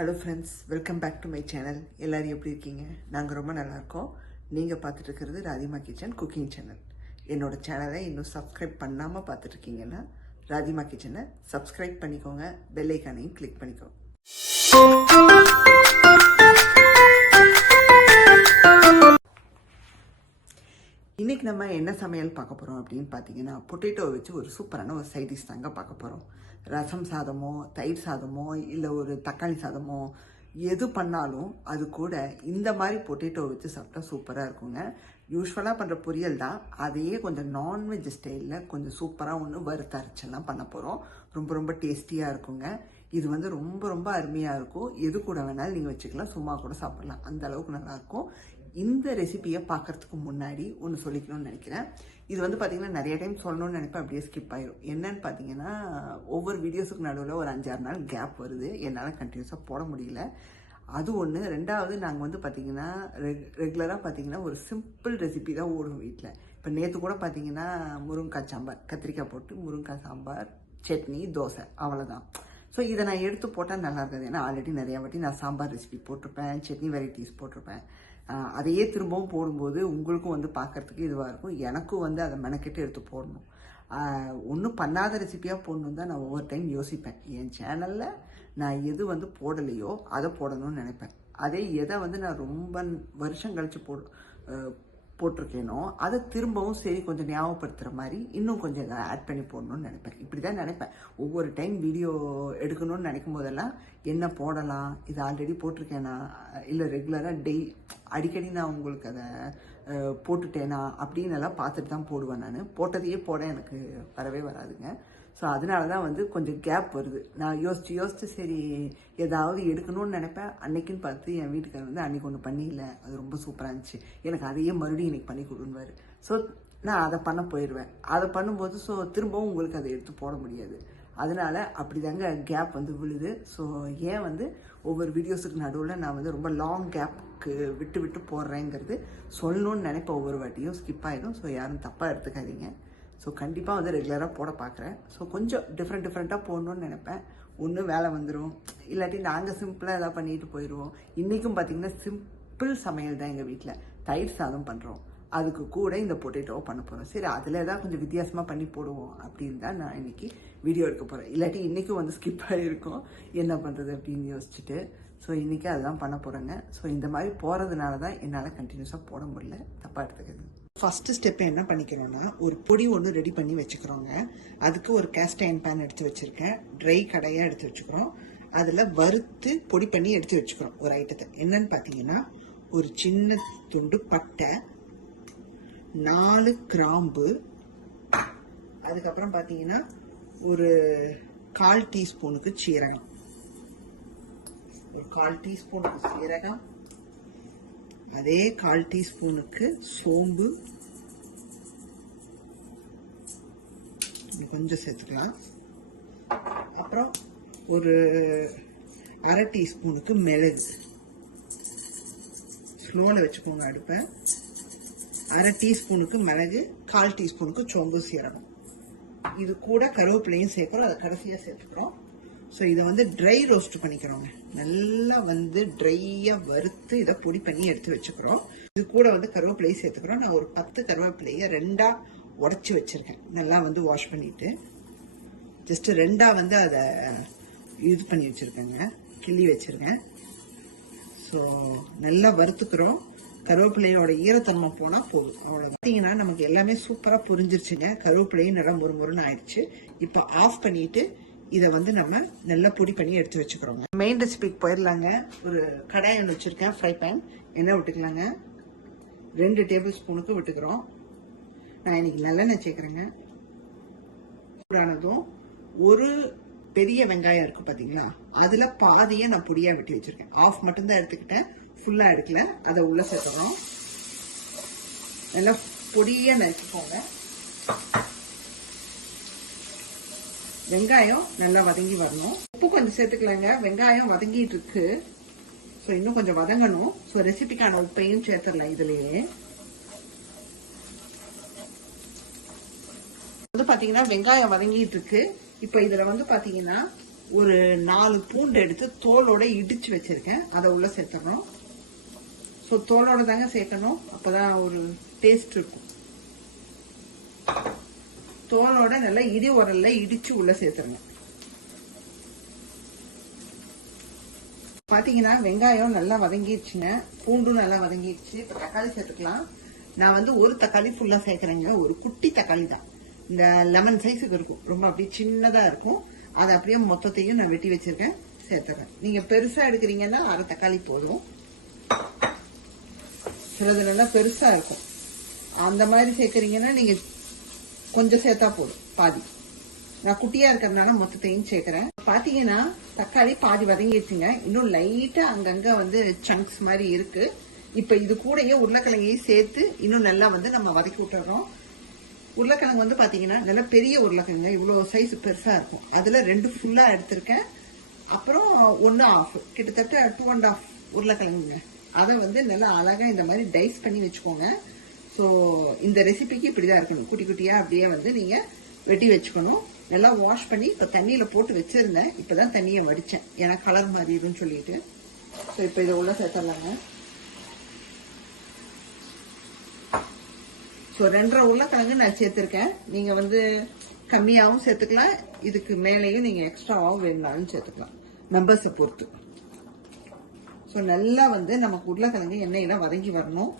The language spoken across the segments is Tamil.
Hello friends, welcome back to my channel. எல்லோரும் எப்படி இருக்கீங்க? நாங்கள் ரொம்ப நல்லாயிருக்கோம். நீங்கள் பார்த்துட்டு இருக்கிறது ராதிமா கிச்சன் குக்கிங் சேனல். என்னோடய சேனலை இன்னும் சப்ஸ்கிரைப் பண்ணாமல் பார்த்துட்ருக்கீங்கன்னா ராதிமா கிச்சனை சப்ஸ்கிரைப் பண்ணிக்கோங்க, பெல் ஐக்கானையும் கிளிக் பண்ணிக்கோங்க. இன்றைக்கி நம்ம என்ன சமையல் பார்க்க போகிறோம் அப்படின்னு பார்த்தீங்கன்னா, பொட்டேட்டோ வச்சு ஒரு சூப்பரான ஒரு சைட் டிஷ் தாங்க பார்க்க போகிறோம். ரசம் சாதமோ, தயிர் சாதமோ, இல்லை ஒரு தக்காளி சாதமோ, எது பண்ணாலும் அது கூட இந்த மாதிரி பொட்டேட்டோ வச்சு சாப்பிட்டா சூப்பராக இருக்குங்க. யூஸ்வலாக பண்ணுற பொரியல் தான், அதையே கொஞ்சம் நான்வெஜ் ஸ்டைலில் கொஞ்சம் சூப்பராக ஒன்று வறுத்தரைச்செல்லாம் பண்ண போகிறோம். ரொம்ப ரொம்ப டேஸ்டியாக இருக்குங்க. இது வந்து ரொம்ப ரொம்ப அருமையாக இருக்கும். எது கூட வேணாலும் நீங்கள் வச்சுக்கலாம், சும்மா கூட சாப்பிட்லாம், அந்த அளவுக்கு நல்லாயிருக்கும். இந்த ரெசிபியை பார்க்குறதுக்கு முன்னாடி ஒன்று சொல்லிக்கணும்னு நினைக்கிறேன். இது வந்து பார்த்திங்கன்னா நிறைய டைம் சொல்லணும்னு நினைப்பேன், அப்படியே ஸ்கிப் ஆயிடும். என்னன்னு பார்த்தீங்கன்னா, ஒவ்வொரு வீடியோஸுக்கு நடுவில் ஒரு 5-6 நாள் கேப் வருது, என்னால் கண்டினியூஸாக போட முடியல. அது ஒன்று. ரெண்டாவது, நாங்கள் வந்து பார்த்திங்கன்னா ரெகுலராக பார்த்திங்கன்னா ஒரு சிம்பிள் ரெசிபி தான் ஓடும் வீட்டில். இப்போ நேற்று கூட பார்த்திங்கன்னா முருங்கைக்காய் சாம்பார், கத்திரிக்காய் போட்டு முருங்கைக்காய் சாம்பார், சட்னி, தோசை, அவ்வளோதான். ஸோ இதை நான் எடுத்து போட்டால் நல்லா இருக்காது. ஏன்னா ஆல்ரெடி நிறையா வாட்டி நான் சாம்பார் ரெசிபி போட்டிருப்பேன், சட்னி வெரைட்டிஸ் போட்டிருப்பேன். அதையே திரும்பவும் போடும்போது உங்களுக்கும் வந்து பார்க்குறதுக்கு இதுவாக இருக்கும், எனக்கும் வந்து அதை மெனக்கெட்டு எடுத்து போடணும். ஒன்றும் பண்ணாத ரெசிப்பியாக போடணும் தான் நான் ஒவ்வொரு டைம் யோசிப்பேன். என் சேனலில் நான் எது வந்து போடலையோ அதை போடணும்னு நினைப்பேன். அதே எதை வந்து நான் ரொம்ப வருஷம் கழித்து போட்டிருக்கேனோ அதை திரும்பவும் சரி கொஞ்சம் ஞாபகப்படுத்துகிற மாதிரி இன்னும் கொஞ்சம் இதை ஆட் பண்ணி போடணும்னு நினைப்பேன். இப்படி தான் நினைப்பேன். ஒவ்வொரு டைம் வீடியோ எடுக்கணும்னு நினைக்கும் போதெல்லாம் என்ன போடலாம், இது ஆல்ரெடி போட்டிருக்கேனா, இல்லை ரெகுலராக அடிக்கடி நான் உங்களுக்கு அதை போட்டுட்டேனா அப்படின்னு எல்லாம் பார்த்துட்டு தான் போடுவேன். நான் போட்டதையே போட எனக்கு வரவே வராதுங்க. ஸோ அதனால தான் வந்து கொஞ்சம் கேப் வருது. நான் யோசித்து சரி ஏதாவது எடுக்கணும்னு நினைப்பேன். அன்னைக்குன்னு பார்த்து என் வீட்டுக்காரர் வந்து அன்றைக்கி ஒன்று பண்ணியில்ல, அது ரொம்ப சூப்பராக இருந்துச்சு, எனக்கு அதையே மறுபடியும் இன்றைக்கி பண்ணி கொடுன்னுவார். ஸோ நான் அதை பண்ண போயிடுவேன். அதை பண்ணும்போது ஸோ திரும்பவும் உங்களுக்கு அதை எடுத்து போட முடியாது. அதனால் அப்படி தாங்க கேப் வந்து விழுது. ஸோ ஏன் வந்து ஒவ்வொரு வீடியோஸுக்கு நடுவில் நான் வந்து ரொம்ப லாங் கேப்புக்கு விட்டு விட்டு போடுறேங்கிறது சொல்லணும்னு நினைப்பேன். ஒவ்வொரு வாட்டியும் ஸ்கிப் ஆகிடும். ஸோ யாரும் தப்பாக எடுத்துக்காதீங்க. ஸோ கண்டிப்பாக வந்து ரெகுலராக போட பார்க்குறேன். ஸோ கொஞ்சம் டிஃப்ரெண்ட்டாக போடணும்னு நினைப்பேன். ஒன்று வேலை வந்துடும், இல்லாட்டி நாங்கள் சிம்பிளாக எதாவது பண்ணிட்டு போயிடுவோம். இன்றைக்கும் பார்த்திங்கன்னா சிம்பிள் சமையல் தான் எங்கள் வீட்டில். தயிர் சாதம் பண்ணுறோம், அதுக்கு கூட இந்த பொட்டேட்டோவை பண்ண போகிறோம். சரி அதில் ஏதாவது கொஞ்சம் வித்தியாசமாக பண்ணி போடுவோம் அப்படின்னு தான் நான் இன்றைக்கி வீடியோ எடுக்க போகிறேன். இல்லாட்டி இன்றைக்கும் வந்து ஸ்கிப் ஆகிருக்கும், என்ன பண்ணுறது அப்படின்னு யோசிச்சுட்டு. ஸோ இன்றைக்கி அதுதான் பண்ண போகிறேங்க. ஸோ இந்த மாதிரி போகிறதுனால தான் என்னால் கண்டினியூஸாக போட முடியல, தப்பாக எடுத்துக்கிறது. ஃபஸ்ட்டு ஸ்டெப்பு என்ன பண்ணிக்கிறோன்னா, ஒரு பொடி ஒன்று ரெடி பண்ணி வச்சுக்கிறோங்க. அதுக்கு ஒரு கேஸ்ட் அயர்ன் பேன் எடுத்து வச்சுருக்கேன், ட்ரை கடையாக எடுத்து வச்சுக்கிறோம். அதில் வறுத்து பொடி பண்ணி எடுத்து வச்சுக்கிறோம் ஒரு ஐட்டத்தை. என்னன்னு பார்த்தீங்கன்னா, ஒரு சின்ன துண்டு பட்டை, 4 கிராம்பு, அதுக்கப்புறம் பார்த்தீங்கன்னா ஒரு 1/4 டீஸ்பூனுக்கு சீரகம், ஒரு 1/4 டீஸ்பூனுக்கு சீரகம், அதே 1/4 டீஸ்பூனுக்கு சோம்பு கொஞ்சம் சேர்த்துக்கலாம். அப்புறம் ஒரு 1/2 டீஸ்பூனுக்கு மிளகு, ஸ்லோவில் வச்சுக்கோங்க அடுப்பை. 1/2 டீஸ்பூனுக்கு மிளகு, 1/4 டீஸ்பூனுக்கு சோம்பு சீரகம். இது கூட கருவேப்பிலையும் சேர்க்குறோம், அதை கடைசியாக சேர்த்துக்கிறோம். ஸோ இதை வந்து ட்ரை ரோஸ்ட் பண்ணிக்கிறோங்க. நல்லா வந்து ட்ரையாக வறுத்து இதை பொடி பண்ணி எடுத்து வச்சுக்கிறோம். இது கூட வந்து கருவேப்பிலையும் சேர்த்துக்கிறோம். நான் ஒரு 10 கருவேப்பிலையை 2ஆ உடச்சி வச்சுருக்கேன். நல்லா வந்து வாஷ் பண்ணிவிட்டு ஜஸ்ட்டு 2ஆ வந்து அதை இது பண்ணி வச்சுருக்கேங்க, கிள்ளி வச்சுருக்கேன். ஸோ நல்லா வறுத்துக்கிறோம். கருவேப்பிலையோட ஈரத்தன்மை போனால் போதும், அவ்வளோ. பார்த்தீங்கன்னா நமக்கு எல்லாமே சூப்பராக புரிஞ்சிருச்சுங்க. கருவேப்பிலையும் நல்லா முறுமுறுன்னு ஆயிடுச்சு. இப்போ ஆஃப் பண்ணிவிட்டு இதை வந்து நம்ம நல்லா பொடி பண்ணி எடுத்து வச்சுக்கிறோங்க. மெயின் ரெசிபிக்கு போயிடலாங்க. ஒரு கடாய் ஒன்று வச்சுருக்கேன், ஃப்ரை பேன். எண்ணெய் விட்டுக்கலாங்க, 2 டேபிள் ஸ்பூனுக்கு விட்டுக்கிறோம். நான் இன்னைக்கு நல்லெண்ணெய் சேர்க்குறேங்க. சூடானதும் ஒரு பெரிய வெங்காயம் இருக்கு பார்த்தீங்களா, அதில் பாதியை நான் பொடியாக வெட்டி வச்சுருக்கேன். ஆஃப் மட்டும்தான் எடுத்துக்கிட்டேன், ஃபுல்லாக எடுக்கல. அதை உள்ளே சேர்த்துறோம். நல்லா பொடியாக நறுக்கிக்கோங்க. வெங்காயம் நல்லா வதங்கி வரணும். உப்பு கொஞ்சம் சேர்த்துக்கலாங்க, வெங்காயம் வதங்கிட்டு இருக்கு. ஸோ இன்னும் கொஞ்சம் வதங்கணும். ஸோ ரெசிபிக்கான உப்பையும் சேர்த்துடலாம் இதுலேயே. வந்து பார்த்தீங்கன்னா வெங்காயம் வதங்கிட்டு இருக்கு. இப்போ இதில் வந்து பார்த்தீங்கன்னா ஒரு 4 பூண்டு எடுத்து தோலோட இடிச்சு வச்சிருக்கேன், அதை உள்ள சேர்த்துறோம். ஸோ தோலோட தாங்க சேர்க்கணும், அப்பதான் ஒரு டேஸ்ட் இருக்கும். தோலோட நல்லா இடி உரல்ல இடிச்சு உள்ள சேர்த்துறணும். பாத்தீங்கன்னா வெங்காயம் நல்லா வதங்கிடுச்சுங்க, பூண்டும் நல்லா வதங்கிடுச்சு. இப்ப தக்காளி சேர்த்துக்கலாம். நான் வந்து ஒரு தக்காளி ஃபுல்லா சேர்க்கிறேங்க, ஒரு குட்டி தக்காளி தான், இந்த லெமன் சைஸுக்கு இருக்கும், ரொம்ப அப்படியே சின்னதா இருக்கும். அதை அப்படியே மொத்தத்தையும் நான் வெட்டி வச்சிருக்கேன், சேர்த்துறேன். நீங்க பெருசா எடுக்கிறீங்கன்னா அரை தக்காளி போதும், சிலது நல்லா பெருசா இருக்கும். அந்த மாதிரி சேர்க்கறீங்கன்னா நீங்க கொஞ்சம் சேர்த்தா போதும், பாதி. நான் குட்டியா இருக்கிறதுனால மொத்தத்தையும் சேர்க்கிறேன். பாத்தீங்கன்னா தக்காளி பாதி வதங்கிடுச்சுங்க, இன்னும் லைட்டா அங்கங்க வந்து சங்க்ஸ் மாதிரி இருக்கு. இப்ப இது கூடயே உருளைக்கிழங்கையும் சேர்த்து இன்னும் நல்லா வந்து நம்ம வதக்கி விட்டுறோம். உருளைக்கிழங்கு வந்து பாத்தீங்கன்னா நல்ல பெரிய உருளைக்கிழங்கு, இவ்வளவு சைஸ் பெருசா இருக்கும். அதுல 2 ஃபுல்லா எடுத்திருக்கேன், அப்புறம் 1 ஆஃப், கிட்டத்தட்ட 2.5 உருளைக்கிழங்குங்க. அதை வந்து நல்லா அழகா இந்த மாதிரி டைஸ் பண்ணி வச்சுக்கோங்க. ஸோ இந்த ரெசிபிக்கு இப்படிதான் இருக்கணும், குட்டி குட்டியா அப்படியே வந்து நீங்க வெட்டி வச்சுக்கணும். நல்லா வாஷ் பண்ணி இப்ப தண்ணியில போட்டு வச்சிருந்தேன், இப்பதான் தண்ணியை வடிச்சேன், ஏன்னா கலர் மாறிடும்னு சொல்லிட்டு. ஸோ இப்ப இதை உள்ள சேர்த்துடலாங்க. ஸோ 2.5 உருளைக்கிழங்கு நான் சேர்த்திருக்கேன். நீங்க வந்து கம்மியாகவும் சேர்த்துக்கலாம், இதுக்கு மேலேயும் நீங்க எக்ஸ்ட்ராவாகவும் வேணும்னாலும் சேர்த்துக்கலாம், மெம்பர்ஸை பொறுத்து. ஸோ நல்லா வந்து நமக்கு உருளைக்கிழங்கு எண்ணெயில வதங்கி வரணும்.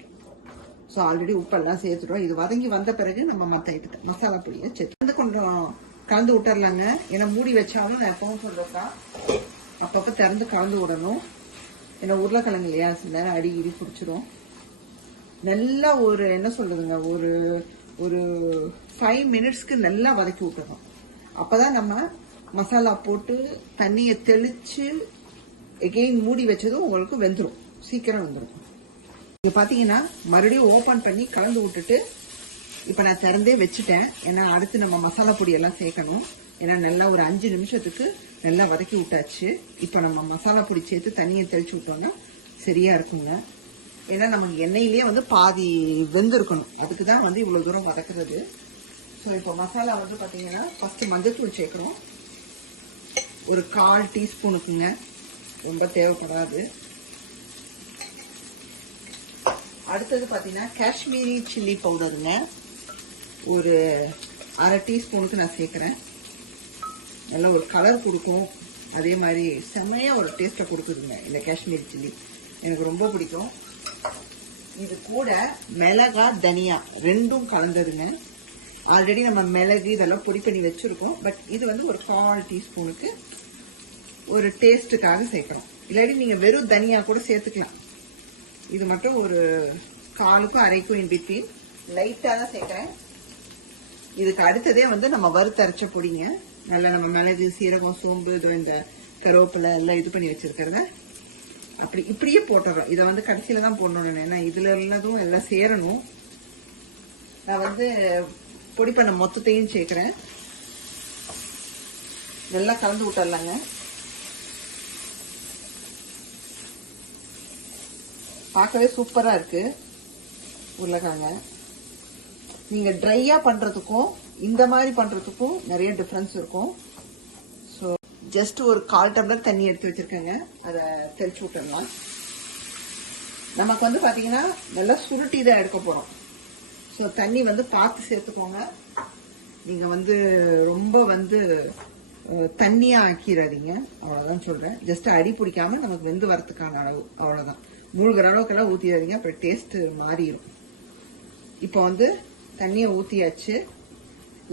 ஸோ ஆல்ரெடி உப்பெல்லாம் சேர்த்துட்டோம். இது வதங்கி வந்த பிறகு நம்ம மற்ற மசாலா பொடியை சேர்த்து கொஞ்சம் கலந்து விட்டுறலாங்க. ஏன்னா மூடி வச்சாலும் நான் எப்பவும் சொல்றதா அப்பப்போ திறந்து கலந்து விடணும், ஏன்னா உருளைக்கிழங்கு இல்லையா, சில நேரம் அடி இடி பிடிச்சிரும். நல்லா ஒரு என்ன சொல்றதுங்க, ஒரு 5 மினிட்ஸ்க்கு நல்லா வதக்கி விட்டுறோம். அப்பதான் நம்ம மசாலா போட்டு தண்ணியை தெளிச்சு எகெயின் மூடி வச்சதும் உங்களுக்கு வெந்துடும், சீக்கிரம் வெந்துடும். இங்க பாத்தீங்கன்னா மறுபடியும் ஓபன் பண்ணி கலந்து விட்டுட்டு இப்ப நான் திறந்தே வச்சுட்டேன், ஏன்னா அடுத்து நம்ம மசாலா பொடி எல்லாம் சேர்க்கணும். ஏன்னா நல்லா ஒரு 5 நிமிஷத்துக்கு நல்லா வதக்கி விட்டாச்சு. இப்ப நம்ம மசாலா பொடி சேர்த்து தண்ணியை தெளிச்சு விட்டோம்னா சரியா இருக்குங்க. ஏன்னா நமக்கு எண்ணெயிலேயே வந்து பாதி வெந்திருக்கணும், அதுக்குதான் வந்து இவ்வளவு தூரம் வதக்குறது. ஸோ இப்போ மசாலா வந்து பாத்தீங்கன்னா ஃபர்ஸ்ட் மஞ்சத்தூள் சேர்க்கிறோம், ஒரு 1/4 டீஸ்பூனுக்குங்க, ரொம்ப தேவைப்படாது. அடுத்தது பாத்தீங்கன்னா காஷ்மீரி சில்லி பவுடருங்க, ஒரு 1/2 டீஸ்பூனுக்கு நான் சேர்க்கிறேன். நல்ல ஒரு கலர் கொடுக்கும், அதே மாதிரி செம்மையா ஒரு டேஸ்ட்டை கொடுக்குதுங்க இந்த காஷ்மீரி சில்லி, எனக்கு ரொம்ப பிடிக்கும். இது கூட மிளகா தனியா ரெண்டும் கலந்ததுங்க. ஆல்ரெடி நம்ம மிளகு இதெல்லாம் பொடி பண்ணி வச்சிருக்கோம், பட் இது வந்து ஒரு 1/4 டீஸ்பூனுக்கு ஒரு டேஸ்ட்டுக்காக சேர்க்கிறோம். இல்லாட்டி நீங்க வெறும் தனியா கூட சேர்த்துக்கலாம். இது மட்டும் ஒரு 1/4க்கும் 1/2க்கும் இன் பிட்வீன் லைட்டா தான் சேர்க்கிறேன். இதுக்கு அடுத்ததே வந்து நம்ம வறுத்தரைச்ச பொடிங்க, நல்லா நம்ம மிளகு சீரகம் சோம்பு இந்த கருவேப்பிலை எல்லாம் இது பண்ணி வச்சிருக்கிறத அப்படி இப்படியே போட்டுறோம். இதை வந்து கடைசியில தான் போடணும், ஏன்னா இதுல உள்ளதும் எல்லாம் சேரணும். நான் வந்து பொடி பண்ண மொத்தத்தையும் சேர்க்கிறேன், நல்லா கலந்து விட்டுறலாங்க. பார்க்கவே சூப்பரா இருக்கு உருளைக்கிழங்கு. நீங்க ட்ரையா பண்றதுக்கும் இந்த மாதிரி பண்றதுக்கும் நிறைய டிஃபரன்ஸ் இருக்கும். ஸோ ஜஸ்ட் ஒரு 1/4 டம்ளர் தண்ணி எடுத்து வச்சிருக்கேங்க, அதை தெளிச்சு விட்டுடலாம். நமக்கு வந்து பாத்தீங்கன்னா நல்லா சுருட்டி தான் எடுக்க போறோம். ஸோ தண்ணி வந்து பார்த்து சேர்த்துக்கோங்க, நீங்க வந்து ரொம்ப வந்து தண்ணியா ஆக்கிடாதீங்க, அவ்வளவுதான் சொல்றேன். ஜஸ்ட் அடி பிடிக்காம நமக்கு வெந்து வரதுக்கான அளவு, அவ்வளவுதான். மூழ்கிற அளவுக்கெல்லாம் ஊத்திடாதீங்க, அப்புறம் டேஸ்ட் மாறிடும். இப்போ வந்து தண்ணியை ஊத்தியாச்சு,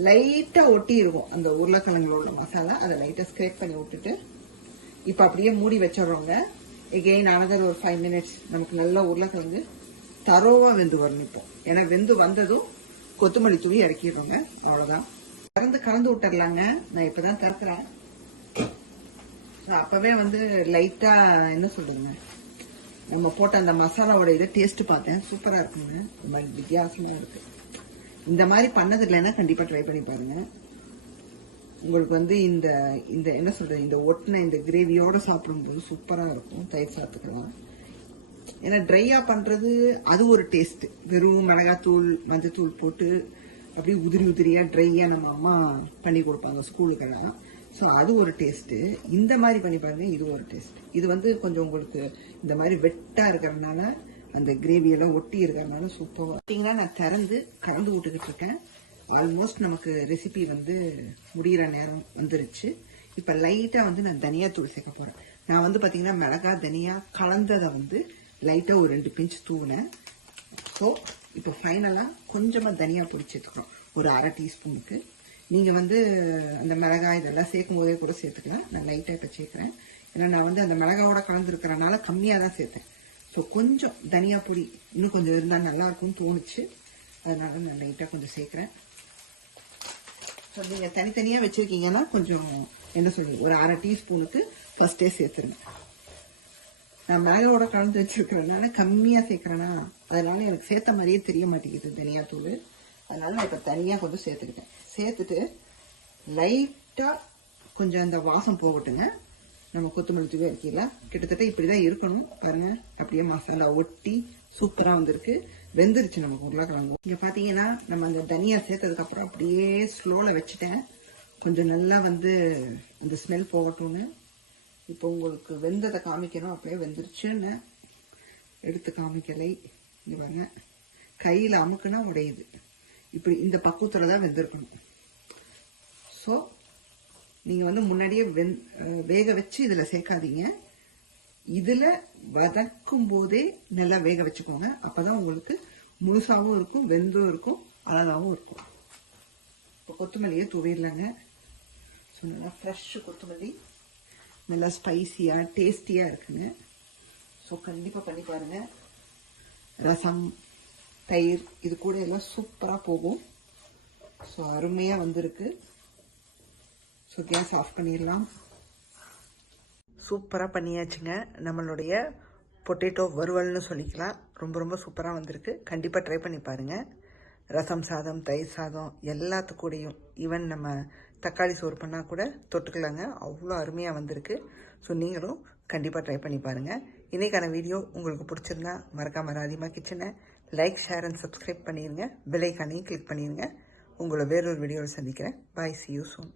லைட்டா ஒட்டி இருக்கும் அந்த உருளைக்கிழங்குல உள்ள மசாலா, அதை லைட்டா ஸ்க்ரேப் பண்ணி விட்டுட்டு இப்ப அப்படியே மூடி வச்சிடறோங்க. எகெயின் another ஒரு 5 மினிட்ஸ் நமக்கு நல்லா உருளைக்கிழங்கு தரோவா வெந்து வரணும். இப்போ எனக்கு வெந்து வந்ததும் கொத்தமல்லி தூவி இறக்கிடுறோங்க, அவ்வளவுதான். கலந்து விட்டுறலாங்க. நான் இப்பதான் திறக்கிறேன். அப்பவே வந்து லைட்டா என்ன சொல்றேங்க, நம்ம போட்ட அந்த மசாலாவோட இதை டேஸ்ட் பார்த்தேன், சூப்பரா இருக்குங்க, ரொம்ப வித்தியாசமா இருக்கு. இந்த மாதிரி பண்ணது இல்லைன்னா கண்டிப்பா ட்ரை பண்ணி பாருங்க. உங்களுக்கு வந்து இந்த இந்த என்ன சொல்றது, இந்த ஒட்டின இந்த கிரேவியோட சாப்பிடும்போது சூப்பரா இருக்கும். தயிர் சாப்பிட்டுக்கலாம். ஏன்னா ட்ரையா பண்றது அது ஒரு டேஸ்ட், வெறும் மிளகாத்தூள் மஞ்சத்தூள் போட்டு அப்படியே உதிரி உதிரியா ட்ரையா நம்ம அம்மா பண்ணி கொடுப்பாங்க ஸ்கூலுக்கெல்லாம். ஸோ அது ஒரு டேஸ்ட்டு. இந்த மாதிரி பண்ணி பாருங்கள், இது ஒரு டேஸ்ட். இது வந்து கொஞ்சம் உங்களுக்கு இந்த மாதிரி வெட்டாக இருக்கிறதுனால அந்த கிரேவியெல்லாம் ஒட்டி இருக்கிறதுனால சூப்பராக பார்த்தீங்கன்னா நான் கறந்து விட்டுக்கிட்டு இருக்கேன். ஆல்மோஸ்ட் நமக்கு ரெசிபி வந்து முடிகிற நேரம் வந்துருச்சு. இப்போ லைட்டாக வந்து நான் தனியாத்தூள் சேர்க்க போகிறேன். நான் வந்து பார்த்தீங்கன்னா மிளகா தனியா கலந்ததை வந்து லைட்டாக ஒரு 2 பிஞ்ச் தூவினேன். ஸோ இப்போ ஃபைனலாக கொஞ்சமாக தனியாத்தூள் சேர்த்துக்கிறோம், ஒரு அரை டீஸ்பூனுக்கு. நீங்கள் வந்து அந்த மிளகாய் இதெல்லாம் சேர்க்கும் போதே கூட சேர்த்துக்கலாம். நான் லைட்டாக இப்போ சேர்க்குறேன், ஏன்னா நான் வந்து அந்த மிளகாவோட கலந்துருக்கிறனால கம்மியாக தான் சேர்த்தேன். ஸோ கொஞ்சம் தனியா பொடி இன்னும் கொஞ்சம் இருந்தால் நல்லாயிருக்கும்னு தோணுச்சு, அதனால நான் லைட்டாக கொஞ்சம் சேர்க்குறேன். ஸோ நீங்கள் தனித்தனியாக வச்சுருக்கீங்கன்னா கொஞ்சம் என்ன சொல்றது, ஒரு அரை டீஸ்பூனுக்கு ஃபஸ்ட்டே சேர்த்துருங்க. நான் மிளகாவோட கலந்து வச்சுருக்கிறதுனால கம்மியாக சேர்க்குறேன்னா அதனால எனக்கு சேர்த்த மாதிரியே தெரிய மாட்டேங்குது தனியாத்தூள். அதனால நான் இப்போ தனியாக கொஞ்சம் சேர்த்துக்கிட்டேன். சேர்த்துட்டு லைட்டாக கொஞ்சம் அந்த வாசம் போகட்டுங்க. நம்ம கொத்தமல்லி தூவி இருக்கீங்களா, கிட்டத்தட்ட இப்படி தான் இருக்கணும் பாருங்கள். அப்படியே மசாலா ஒட்டி சூப்பராக வந்திருக்கு, வெந்துருச்சு நமக்கு உருளைக்கிழங்கு. இங்கே பார்த்தீங்கன்னா நம்ம அந்த தனியா சேர்த்ததுக்கப்புறம் அப்படியே ஸ்லோவில் வச்சுட்டேன், கொஞ்சம் நல்லா வந்து அந்த ஸ்மெல் போகட்டும்னு. இப்போ உங்களுக்கு வெந்ததை காமிக்கணும், அப்படியே வெந்துருச்சுன்னு எடுத்து காமிக்கலை. இங்கே பாருங்க, கையில் அமுக்குனா உடையுது. இப்படி இந்த பக்குவத்தில் தான் வெந்திருக்கணும். ஸோ நீங்கள் வந்து முன்னாடியே வேக வச்சு இதில் சேர்க்காதீங்க, இதில் வதக்கும் போதே நல்லா வேக வச்சுக்கோங்க. அப்போ தான் உங்களுக்கு முழுசாகவும் இருக்கும், வெந்தும் இருக்கும், அழகாகவும் இருக்கும். இப்போ கொத்தமல்லியை தூவிடலாங்க. ஸோ நல்லா ஃப்ரெஷ்ஷு கொத்தமல்லி, நல்லா ஸ்பைசியாக டேஸ்டியாக இருக்குங்க. ஸோ கண்டிப்பாக பண்ணி பாருங்கள். ரசம், தயிர் இது கூட எல்லாம் சூப்பராக போகும். ஸோ அருமையாக வந்திருக்கு. ஸோ கேஸ் ஆஃப் பண்ணிடலாம். சூப்பராக பண்ணியாச்சுங்க. நம்மளுடைய பொட்டேட்டோ வறுவல்னு சொல்லிக்கலாம். ரொம்ப ரொம்ப சூப்பராக வந்திருக்கு. கண்டிப்பாக ட்ரை பண்ணி பாருங்கள். ரசம் சாதம், தயிர் சாதம் எல்லாத்துக்கூடையும், ஈவன் நம்ம தக்காளி சோறு பண்ணால் கூட தொட்டுக்கலாங்க. அவ்வளோ அருமையாக வந்திருக்கு. ஸோ நீங்களும் கண்டிப்பாக ட்ரை பண்ணி பாருங்கள். இன்றைக்கான வீடியோ உங்களுக்கு பிடிச்சிருந்தா மறக்காம ராதிமா கிச்சனை லைக், ஷேர் அண்ட் சப்ஸ்கிரைப் பண்ணிடுங்க. பெல் ஐக்கானையும் கிளிக் பண்ணிடுங்க. உங்களை வேறொரு வீடியோவில் சந்திக்கிறேன். பாய், see you soon.